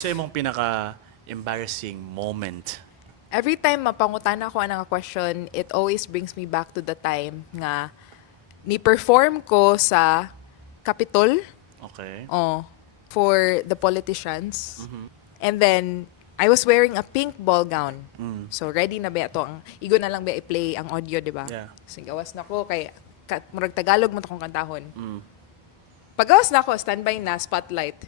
Sa imong pinaka-embarrassing moment? Every time mapangutan ako ang question, it always brings me back to the time nga ni-perform ko sa Capitol Okay. for the politicians. And then, I was wearing a pink ball gown. So, ready na ba ito? Igo na lang ba i-play ang audio, di ba? Yeah. So, gawas na ko, kay murag Tagalog mo akong kantahon. Paggawas na ako, standby na, spotlight.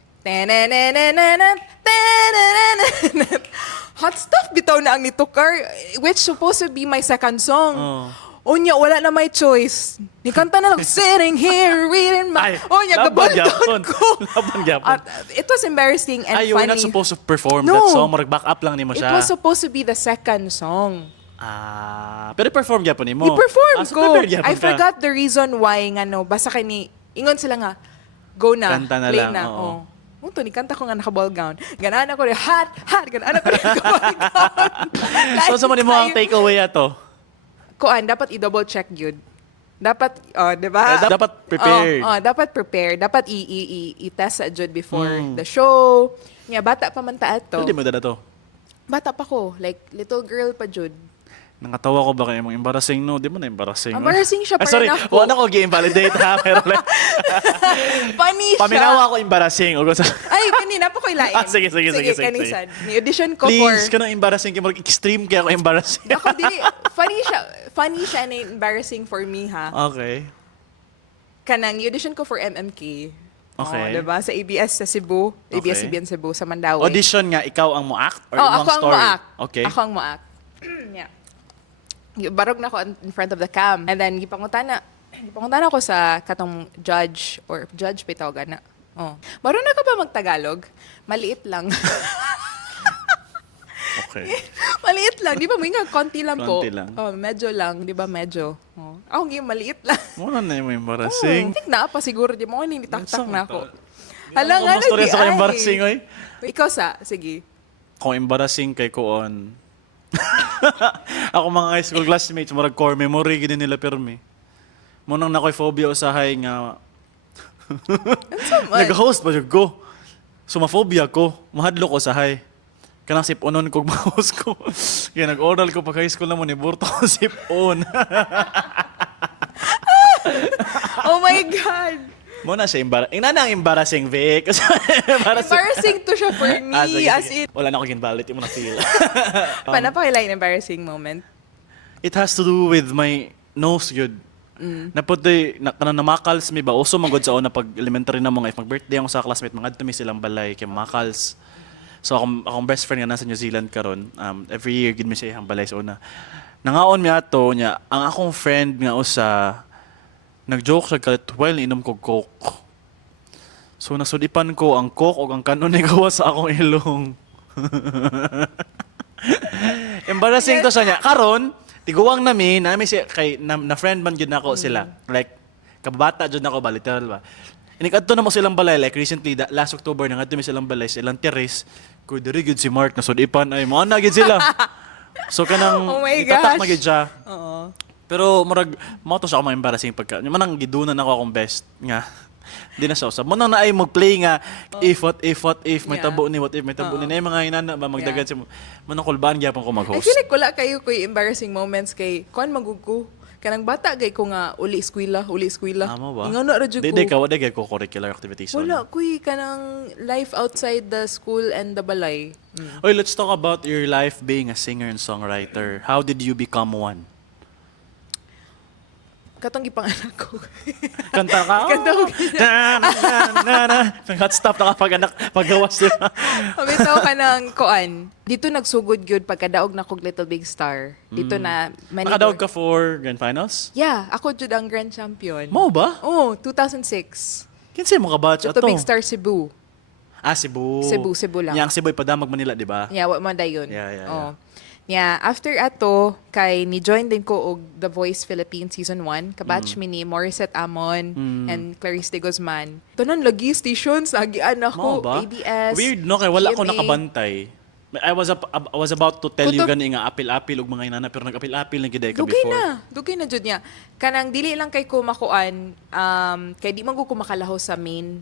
Hot stuff bitaw na ang nitukar, which supposed to be my second song. Onya, wala na may choice. Nikanta na lang, sitting here, reading my... Onya, gabanton ko. Laban gyapon. It was embarrassing and You were funny. not supposed to perform No. that song. Marag back up lang ni mo It siya. was supposed to be the second song. Pero perform gyapon ni mo. I-perform So ko. prepared gyapon I ka. forgot the reason why nga no. Basta kay ni ingon sila nga go na, Kanta na play lang, na. oo. Muto ni kanta ko nga naka-ball gown. Ganaan ako rin hot, ganaan ako rin naka-ball gown. So sa mo ni mo ang takeaway ato? Kuan dapat i-double check yun. Dapat di ba? Dapat prepared. Dapat prepared. Dapat i-test sa jud before the show. Nga bata pa man ta ato. Pero di mo dala to. Bata pa ko, like little girl pa jud. Nakatawa ko ba kayo mong embarrassing? No, di mo na embarrassing. Embarrassing siya, Sorry, parang ako. wala ko gi-invalidate ha. Pero like, Funny siya. paminawa ko embarrassing. Ay, kanina po ko ilain. Sige. Kanisan. Ni-audition ko Please, for... kanang embarrassing. Kaya extreme kaya ako embarrassing. Ako, dili, funny siya na embarrassing for me, ha? Okay. Kanang, ni-audition ko for MMK. Okay. Diba? Sa ABS sa Cebu. ABS-CBN Cebu, sa Mandawi. Audition nga, ikaw ang mo-act? Or ako ang story? mo-act. Okay. Ako ang mo-act. Yeah. Barog na ako in front of the cam. And then, gipangutan ako sa katong judge, or judge pa itawagan na. Marunong ka ba mag-Tagalog? Maliit lang. Okay. Maliit lang. Di ba, may nga, konti lang po. Konti lang. Medyo lang. Di ba, medyo. Ako ngayon, maliit lang. Muna na yung I embarrassing. think na pa siguro. Di mo, nitaktak na ako. Hala nga, nag-i-ay. sa embarrassing, oy. Ikaw sige. Kung embarrassing kay Kuon. Ako mga high school classmates, marag core memory, gini nila pirmi. Munang nakoy phobia usahay nga. Nag-host ba ko? Sumaphobia ko. Mahadlo ko usahay. Kanang sip-onon ko ma-host ko. Kaya nag-oral ko pag high school na mo ni Burto ko sip-on. Oh my God! Muna siya embarrassing. Ina na ang embarrassing, Vic. Embarrassing to siya for me. Sige, As sige. in, Wala na ako ginbalit. Yung mo na-feel. paano pa kailangan embarrassing moment? It has to do with my nose, yun. Naputi, namakals mi ba? Also, magod sa una pag elementary na mga, if mag-birthday ako sa classmate, mga mi silang balay, kay makals. So, akong best friend nga nasa New Zealand karon, every year, gid mi siya ihang balay sa una. Nangaon mi ato niya, ang akong friend nga usa, nag-joke siya kalit, while inom ko coke. So, nasudipan ko ang coke o ang Kanunay gawa sa akong ilong. Embarrassing to siya niya. Karon, tiguang nami siya kay na friend man gyud nako sila. Like kababata jud nako ba literal ba. Inikadto na mo silang balay like recently last October nangadto mi silang balay silang terrace. Ko diri gyud si Mark nasudipan ay mo na gyud sila. So kanang Oh my itatak gosh. na gyud siya. Oo. Pero murag mo to siya ako ma-embarrassing pagka. Manang gidunan ako akong best nga. Di na siya usab. Mo nang naay mag-play nga if what if may Yeah. tabo ni what if may tabo ni na yung mga hinana ba magdagan si mo. Manang kulbaan gyapon ko I mag-host. feel like wala kayo ko'y embarrassing moments kay kuan magugo. Kanang bata gay ko nga uli eskwela. Amo ba? Ingon na ra jud ko. Di ka wala gay ko curricular activities. Wala ko'y kanang life outside the school and the balay. Oy, let's talk about your life being a singer and songwriter. How did you become one? Katong gipanganak ko. Kanta ka? Kanta ko. Hot stuff na kapag anak, paggawas nila. Pabitaw ka ng kuan. Dito nagsugod gyud pagkadaog na kog Little Big Star. Dito na Nakadaog ka for grand finals? Yeah, ako jud ang grand champion. Mo ba? Oh, 2006. Kinsay mo ka batch Little ato? Big Star Cebu. Cebu. Cebu lang. Yang Cebu Padamag Manila, di ba? Yeah, wa man dayon. Yeah. Oh. Yeah, after ato kay ni join din ko og The Voice Philippines season 1, kabatch mi ni Morissette Amon and Clarice de Guzman. Tanan lagi stations agian Mo ako ba? ABS. Weird no kay wala ko GMA. nakabantay. I was about to tell you Kutob- gani nga apil-apil og mga inana pero nag-apil-apil na gid ka before. Dugay na jud niya. Kanang dili lang kay ko makuan kay di man ko makalahos sa main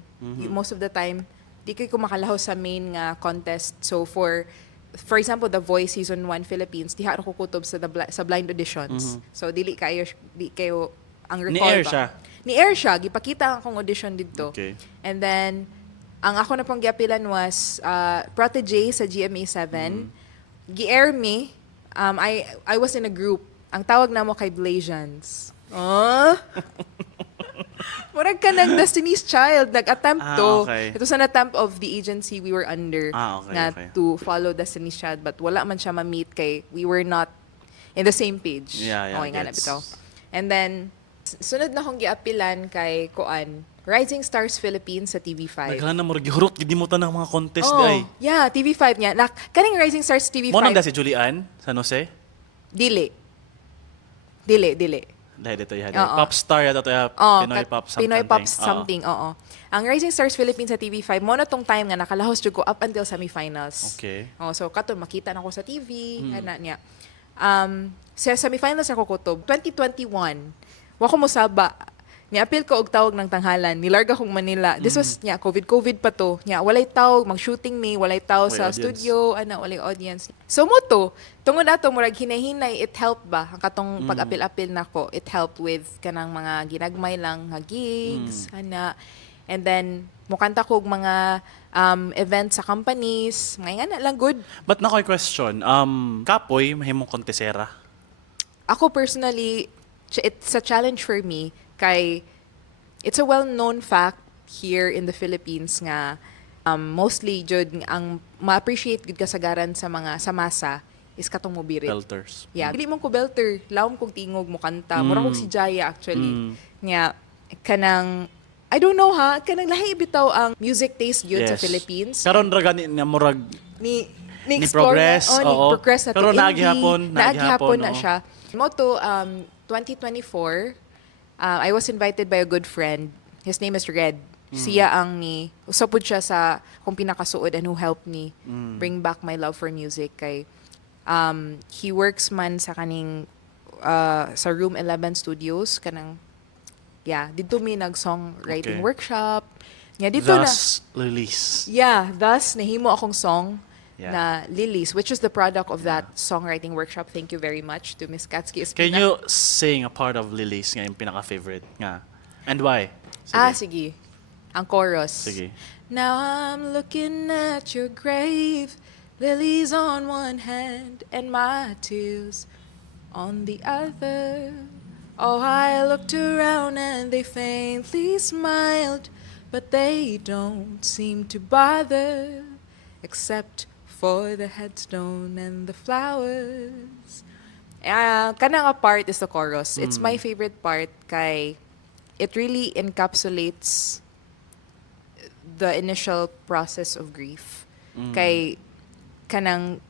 most of the time. di kay ko makalaho sa main nga contest. So for example, The Voice Season 1 Philippines, diha ako kutob sa sa blind auditions. So di kayo ang recall Ni-air ba? siya? Ni-air siya. Gipakita akong audition dito. Okay. And then, ang ako na pang giapilan was Protege sa GMA 7. Gi-air me. I was in a group. Ang tawag na mo kay Blasians. Oh? Murag ka ng Destiny's Child. Nag-attempt to. Okay. Ito sa na-attempt of the agency we were under Okay. to follow Destiny's Child. But wala man siya ma-meet kay we were not in the same page. Yeah, Okay nga na gets. bitaw. And then, sunod na akong giapilan kay Kuan, Rising Stars Philippines sa TV5. Naghana mo, gihurot, gidi mo ta ng mga contest di ay. Yeah, TV5 niya. Kaning Rising Stars TV5. Mo nang da si Julian, San Jose? Dili. Dahil dito yan. Oo. Pop star yata to Pinoy Pop something. Pinoy Pop Oo. something, oo. Ang Rising Stars Philippines sa TV5, mo na tong time nga nakalahos jud ko up until semifinals. Okay. So kato makita na ko sa TV, ana niya. Sa semifinals ako kutob 2021. Wa ko mosaba. Niapil ko og tawag ng tanghalan. Nilarga kong Manila. This was COVID pa to. Nya walay tawag, mag-shooting me, walay tawag Walay sa audience. studio, walay audience. So mo to, tungod ato murag hinay-hinay, it helped ba ang katong pag-apil-apil nako. It helped with kanang mga ginagmay lang nga gigs, ana. And then mukanta ko og mga events sa companies, mga nga lang good. But na ko'y question, kapoy, mahimong kontesera. Ako personally, it's a challenge for me kay it's a well-known fact here in the Philippines nga mostly jud ang ma-appreciate gud kasagaran sa mga sa masa is katong mobirit. Belters. Yeah, dili man ko belter, lawom kong tingog mo kanta. Mura kong si Jaya actually. Nga kanang I don't know ha, kanang lahi bitaw ang music taste gyud sa Philippines. Karon ra gani na murag Ni progress, na, oo. progress na to. Pero Indie, naghihapon na oo. siya. Moto 2024 I was invited by a good friend. His name is Red. Siya ang usapod siya sa kung pinakasuod and who helped me bring back my love for music kay he works man sa kaning sa Room 11 Studios kanang dito mi nag songwriting workshop. Dito Thus, Lilies. thus nahimo akong song na Lilies, which is the product of that songwriting workshop. Thank you very much to Miss Katsuki Espina. Can you sing a part of Lilies nga yung pinaka-favorite nga? And why? Sige. Ang chorus. Sige. Now I'm looking at your grave, lilies on one hand and my tears on the other. Oh, I looked around and they faintly smiled, but they don't seem to bother, except for the headstone and the flowers. Kanang a part is the chorus. It's my favorite part kay it really encapsulates the initial process of grief. Kay kanang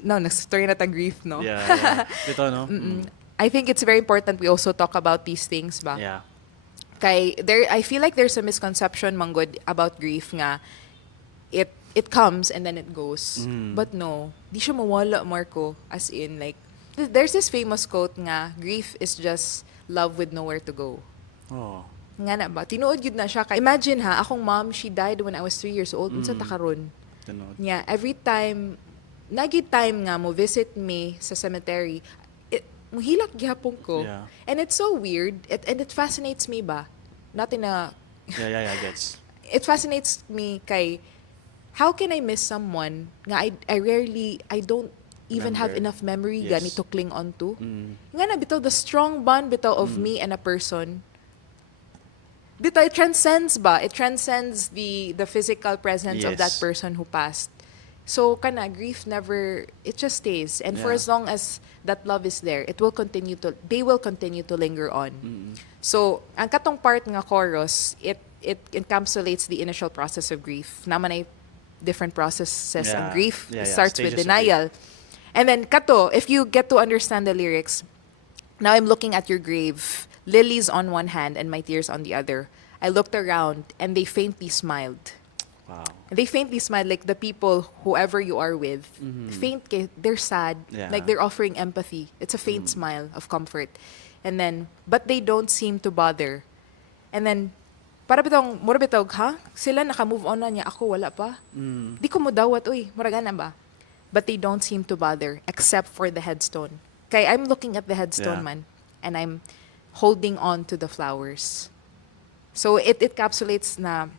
nag-story na ta grief, no? Yeah. Ito, no? I think it's very important we also talk about these things ba. Yeah. Kay I feel like there's a misconception manggod about grief nga it comes and then it goes. But no, di siya mawala, Marco. As in, like, there's this famous quote nga, grief is just love with nowhere to go. Oh. Nga na ba? Tinuod yun na siya. Imagine ha, akong mom, she died when I was 3 years old. Unsa ta karon? Tinod. Yeah, every time, nagi time nga mo visit me sa cemetery, muhilak gihapon ko. Yeah. And it's so weird. And it fascinates me ba? Natin na Yeah, gets. it fascinates me kay how can I miss someone nga I don't even have Remember. enough memory Yes. gani to cling on to. Nga na bitaw the strong bond bitaw of me and a person. Bitaw it transcends ba? It transcends the physical presence of that Yes. person who passed. So kana grief never it just stays and for Yeah. as long as that love is there, they will continue to linger on. So, ang katong part nga chorus, it encapsulates the initial process of grief. Naman ay different processes Yeah. ang grief. Yeah, It yeah. starts with Stages of denial. And then kato, if you get to understand the lyrics, now I'm looking at your grave, lilies on one hand and my tears on the other. I looked around and they faintly smiled. Wow. They faintly smiled like the people, whoever you are with. Faint, they're sad. Yeah. Like they're offering empathy. It's a faint smile of comfort. And then, but they don't seem to bother. And then, para bitong, mura bitog, ha? Sila naka-move on na niya, ako wala pa. Di ko mo dawat, uy, mura gana ba? But they don't seem to bother, except for the headstone. Kaya I'm looking at the headstone, Yeah. man, and I'm holding on to the flowers. So it encapsulates na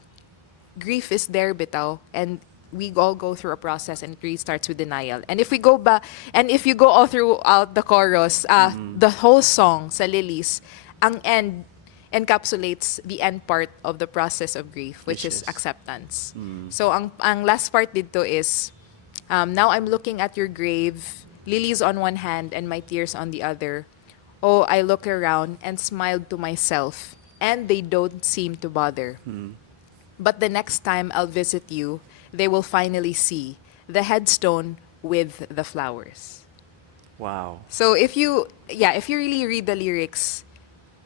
grief is there, bitaw, and we all go through a process, and it really starts with denial. And if we go back, and if you go all throughout the chorus, the whole song sa Lilies, ang end encapsulates the end part of the process of grief, which is acceptance. So ang last part dito is, now I'm looking at your grave, lilies on one hand and my tears on the other. Oh, I look around and smiled to myself, and they don't seem to bother. But the next time I'll visit you, they will finally see the headstone with the flowers. Wow. So if you really read the lyrics,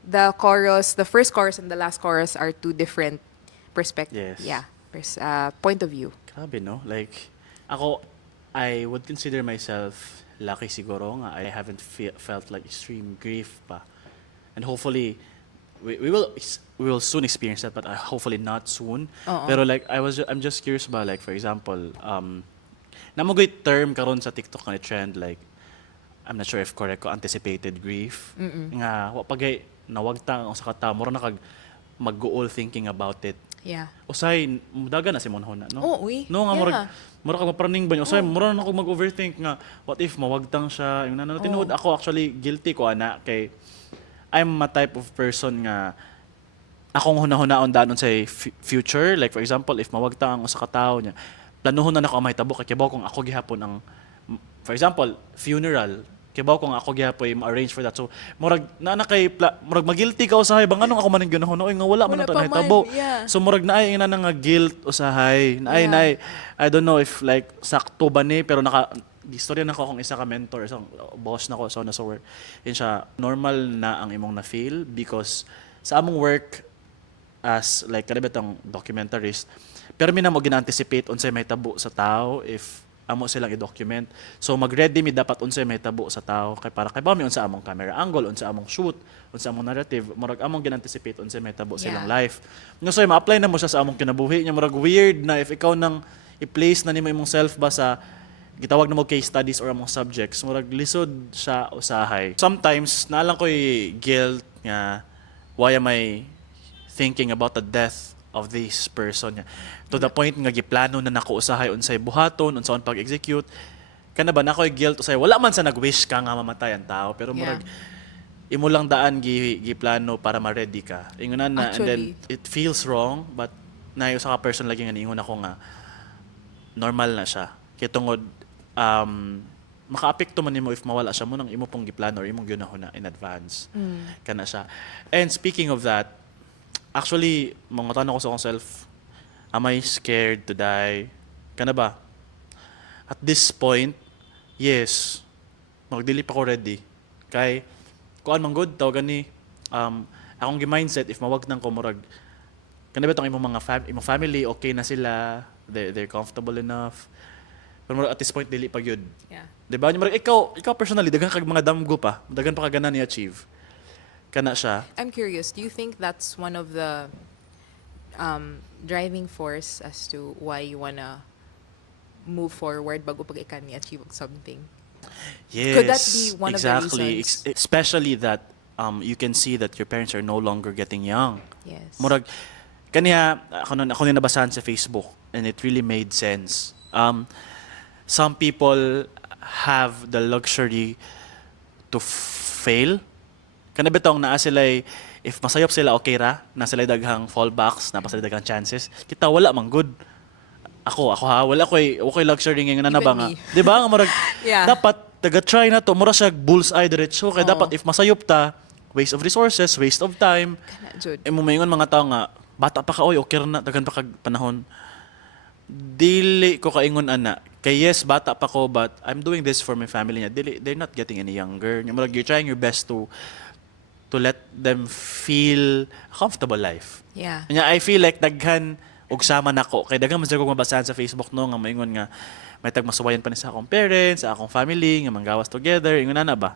the chorus, the first chorus and the last chorus are two different perspectives. Yes. Yeah, point of view. Grabe, no? Like, ako, I would consider myself lucky siguro nga I haven't felt like extreme grief pa. And hopefully, we will soon experience that, but hopefully not soon. Pero like, I'm just curious ba, like, for example, namugoy term karon sa TikTok na trend, like, I'm not sure if correct ko, anticipated grief. Nga, wapagay, nawagtang ang sa kata, mura na kag mag-goal thinking about it. Yeah. Usay, mudaga na si Monhon na, no? Oo, uy. No, nga, Yeah. mura ka mapraning ba niya? Usay, mura na ako mag-overthink nga, what if mawagtang siya? Yung tinuod ako, actually, guilty ko, ana, kay, I'm a type of person nga, akong huna-hunaon danon sa future. Like, for example, if mawagtang ang sa katao niya, planuhon na ako ang mahitabo, kay kibaw kung ako gihapon ang, for example, funeral, kibaw kung ako gihapon ma-arrange for that. So, murag murag magilty ka usahay bang anong ako maning ganahon oy nga wala man Wala ta pa nahitabo. man, yeah. So murag naay ina nga guilt usahay. Naay I don't know if like sakto ba ni pero istorya na ko akong isa ka mentor, isang boss na ko so na sa work. Yun siya, normal na ang imong na-feel because sa among work as like kanibetang documentarist, pero mi na mo gina-anticipate unsay mahitabo sa tao if amo silang i-document. So mag-ready mi dapat unsay mahitabo sa tao kay para kay ba mi unsa among camera angle, unsa among shoot, unsa among narrative, murag among gin-anticipate unsay mahitabo silang life. No so ma-apply na mo siya sa among kinabuhi nya murag weird na if ikaw nang i-place na nimo imong self ba sa gitawag na mo case studies or among subjects, murag lisod siya usahay. Sometimes naalang ko'y guilt nga why am I thinking about the death of this person niya. To the point nga giplano na nako usahay unsay buhaton, unsaon pag-execute. Kana ba nakoy guilt usay wala man sa nag-wish ka nga mamatay ang tao pero murag imo lang daan giplano para ma-ready ka. Ingon na and then it feels wrong but naay usa ka person lagi nga niingon ako nga normal na siya. Kaya tungod maka-apekto man nimo if mawala siya mo nang imo pong giplano or imong ginahuna in advance. Kana siya. And speaking of that, actually, mga tanong ko sa akong self, am I scared to die? Kana ba? At this point, yes. Magdili pa ko ready. Kay, kuan man good, tawagan ni, akong gi-mindset, if mawag nang kumurag, kana ba itong imong imong family, okay na sila, they're comfortable enough. Pero at this point, dili pa yun. Yeah. Diba? Ikaw personally, dagan kag mga damgo pa, dagan pa kagana ni-achieve. Kana siya. I'm curious, do you think that's one of the driving force as to why you wanna move forward bago pag ika ni-achieve something? Yes, Could that be one of the exactly. reasons? Especially that you can see that your parents are no longer getting young. Yes. Murag, kaniya, ako na nabasahan sa Facebook and it really made sense. Some people have the luxury to fail. Kana betong naa sila if masayop sila okay ra, na sila daghang fallbacks, na pa sila daghang chances. Kita wala man good. Ako ha, wala ko'y luxury nga na ba nga. me. 'Di ba? Murag Yeah. dapat taga-try na to, mura siya bullseye diretso kay Oo. dapat if masayop ta, waste of resources, waste of time. Kana, Jud. Mo maingon mga tao nga bata pa ka oy, okay ra na daghan pa kag panahon. Dili ko kaingon ana. Kay yes, bata pa ko but I'm doing this for my family niya. Dili, they're not getting any younger. Murag you're trying your best to let them feel a comfortable life. Yeah. Kanya I feel like daghan og sama nako kay daghan man sa kong mabasahan sa Facebook no nga maingon nga may tagmasuwayan pa ni sa akong parents, sa akong family nga manggawas together, ingon na ba.